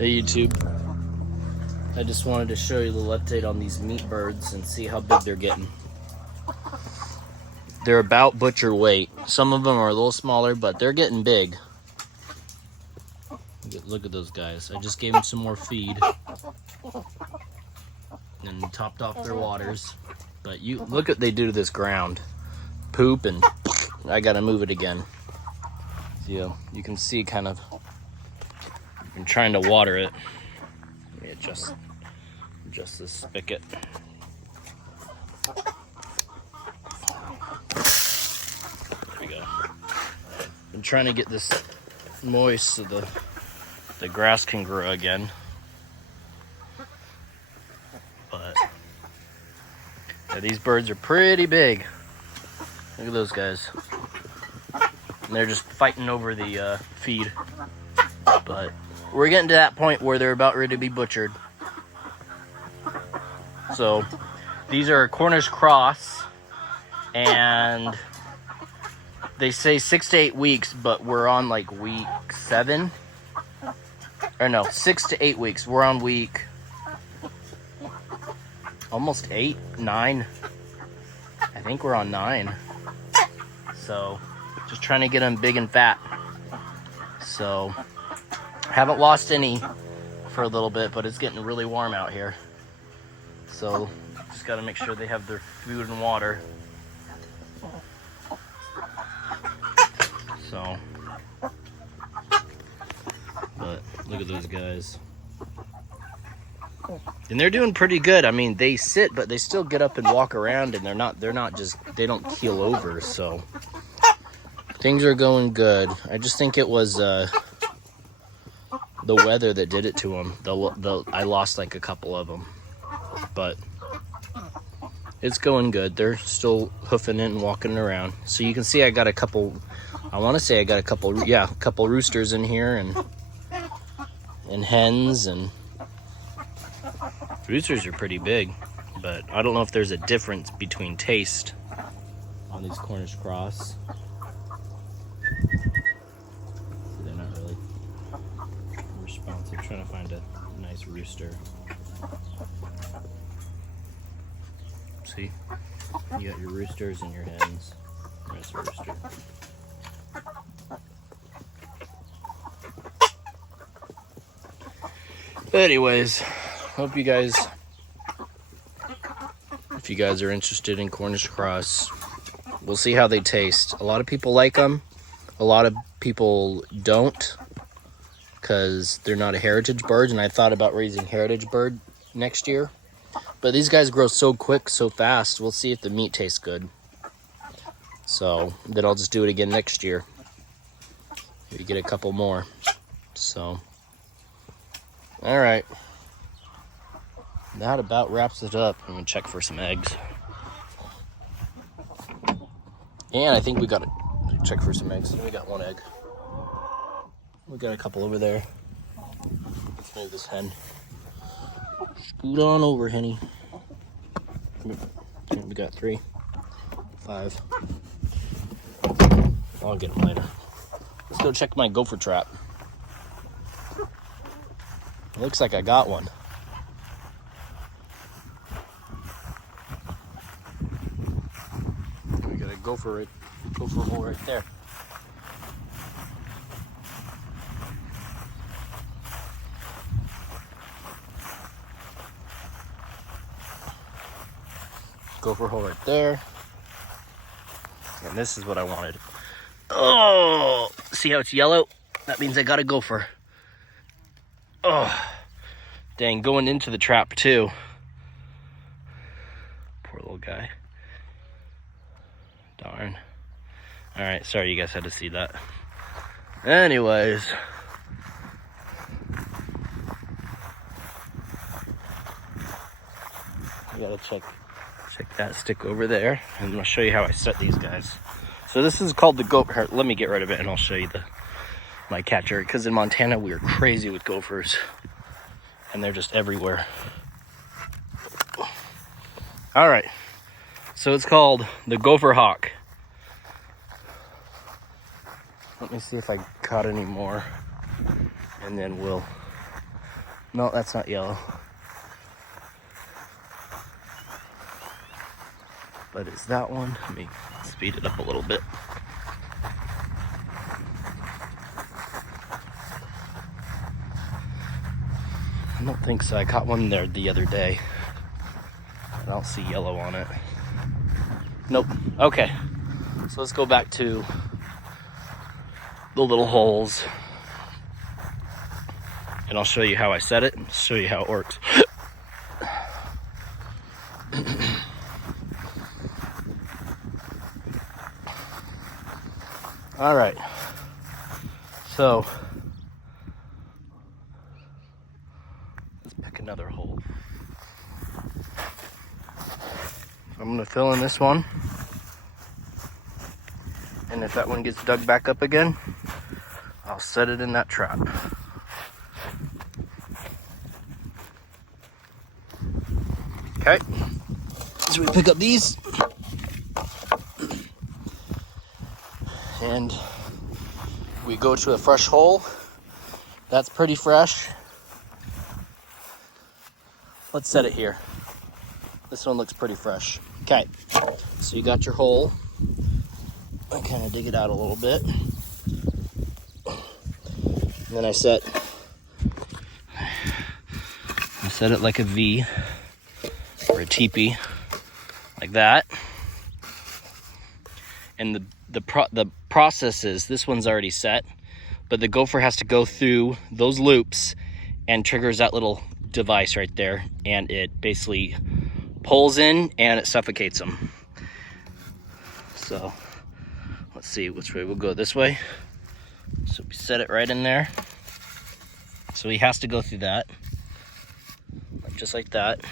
Hey YouTube, I just wanted to show you the update on these meat birds and see how big they're getting. They're about butcher weight. Some of them are a little smaller, but they're getting big. Look at those guys. I just gave them some more feed and topped off their waters. But you look what they do to this ground. Poop, and I gotta move it again. So you can see kind of, I'm trying to water it. Let me adjust this spigot. There we go. I'm trying to get this moist so the grass can grow again. But yeah, these birds are pretty big. Look at those guys. And they're just fighting over the feed. But we're getting to that point where they're about ready to be butchered. So these are a Cornish cross, and they say 6 to 8 weeks, but we're on like week 7. Or no, 6 to 8 weeks. We're on week almost 8, 9. I think we're on 9. So just trying to get them big and fat. So haven't lost any for a little bit, but it's getting really warm out here. So just got to make sure they have their food and water. So, but look at those guys. And they're doing pretty good. I mean, they sit, but they still get up and walk around, and they don't keel over. So things are going good. I just think it was the weather that did it to them. I lost like a couple of them, but it's going good. They're still hoofing it and walking around. So you can see I got a couple, I want to say I got a couple roosters in here, and hens, and roosters are pretty big, but I don't know if there's a difference between taste on these Cornish cross. They're not really responsive. I'm trying to find a nice rooster. See, you got your roosters and your hens. There's a rooster. Anyways, hope you guys, if you guys are interested in Cornish cross, we'll see how they taste. A lot of people like them. A lot of people don't, because they're not a heritage bird, and I thought about raising heritage bird next year. But these guys grow so quick, so fast. We'll see if the meat tastes good. So then I'll just do it again next year. Maybe get a couple more. So, all right. That about wraps it up. I'm gonna check for some eggs. And I think we gotta check for some eggs. We got one egg. We got a couple over there. Let's move this hen. Scoot on over, henny. We got 3, 5. I'll get them later. Let's go check my gopher trap. It looks like I got one. We got a gopher hole right there. Gopher hole right there. And this is what I wanted. Oh, see how it's yellow? That means I got a gopher. Oh, dang, going into the trap too. Poor little guy. Darn. All right, sorry you guys had to see that. Anyways. I gotta check that stick over there, and I'll show you how I set these guys. So this is called the gopher. Let me get rid of it and I'll show you my catcher, because in Montana we are crazy with gophers, and they're just everywhere. All right, so it's called the gopher hawk. Let me see if I caught any more, and then we'll No, that's not yellow. But it's that one. Let me speed it up a little bit. I don't think so. I caught one there the other day. I don't see yellow on it. Nope. Okay. So let's go back to the little holes. And I'll show you how I set it and show you how it works. All right. So let's pick another hole. I'm gonna fill in this one. And if that one gets dug back up again, I'll set it in that trap. Okay, so we pick up these, and we go to a fresh hole. That's pretty fresh. Let's set it here. This one looks pretty fresh. Okay, so you got your hole. I kind of dig it out a little bit. And then I set it like a V or a teepee, like that. And the process is, this one's already set, but the gopher has to go through those loops and triggers that little device right there, and it basically pulls in and it suffocates them. So let's see which way we'll go. This way. So we set it right in there. So he has to go through that, just like that.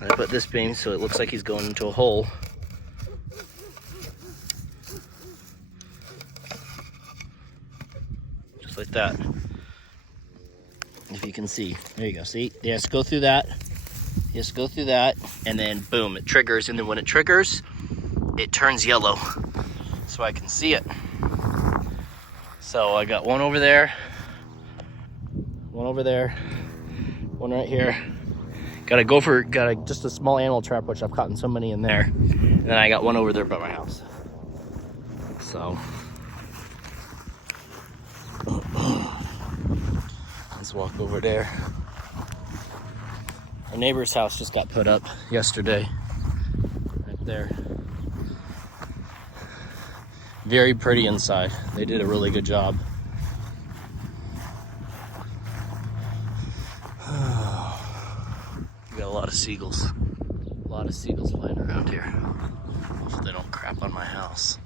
And I put this beam so it looks like he's going into a hole. Just like that. If you can see, there you go. See, he has to go through that. He has to go through that, and then boom, it triggers. And then when it triggers, it turns yellow, so I can see it. So I got one over there, one right here. Got a gopher, just a small animal trap, which I've caught so many in there. And then I got one over there by my house. So let's walk over there. Our neighbor's house just got put up yesterday, right there. Very pretty inside. They did a really good job. We got a lot of seagulls. A lot of seagulls flying around here. Hopefully they don't crap on my house.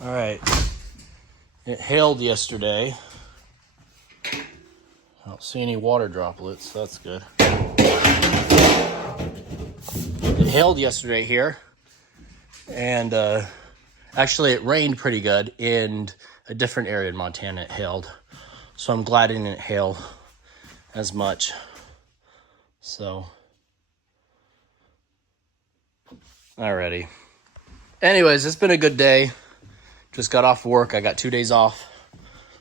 All right. It hailed yesterday. I don't see any water droplets, so that's good. It hailed yesterday here, and actually it rained pretty good in a different area in Montana. It hailed, so I'm glad it didn't hail as much. So, alrighty. Anyways, it's been a good day. Just got off work. I got 2 days off.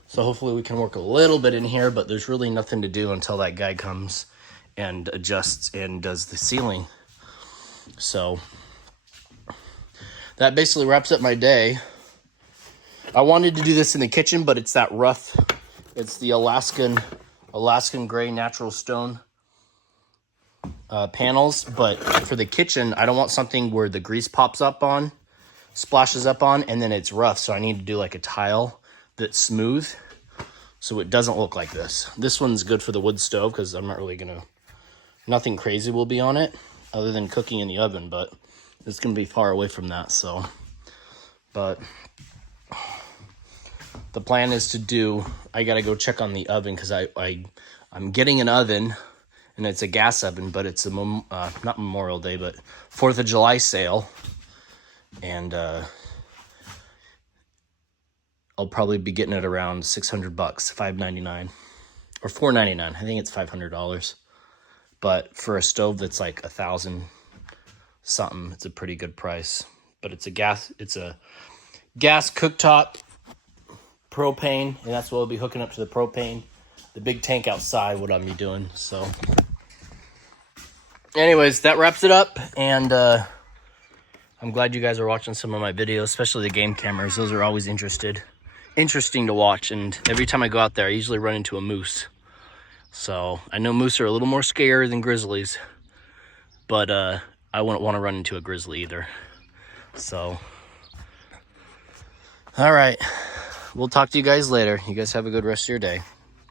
So hopefully we can work a little bit in here, but there's really nothing to do until that guy comes and adjusts and does the ceiling. So that basically wraps up my day. I wanted to do this in the kitchen, but it's that rough. It's the Alaskan gray natural stone panels. But for the kitchen, I don't want something where the grease pops up on, splashes up on, and then it's rough. So I need to do like a tile that's smooth so it doesn't look like this. This one's good for the wood stove because I'm not really gonna, nothing crazy will be on it other than cooking in the oven, but it's gonna be far away from that. So, but the plan is to do, I gotta go check on the oven because I'm getting an oven, and it's a gas oven, but it's a not Memorial Day, but 4th of July sale. And I'll probably be getting it around $600, $599 or $499. I think it's $500. but for a stove that's like $1,000 something, it's a pretty good price. But it's a gas cooktop, propane, and that's what we'll be hooking up to the propane. The big tank outside, what I'll be doing. So anyways, that wraps it up, and I'm glad you guys are watching some of my videos, especially the game cameras. Those are always interesting to watch, and every time I go out there, I usually run into a moose. So I know moose are a little more scary than grizzlies, but I wouldn't want to run into a grizzly either. So, all right, we'll talk to you guys later. You guys have a good rest of your day.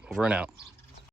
Over and out.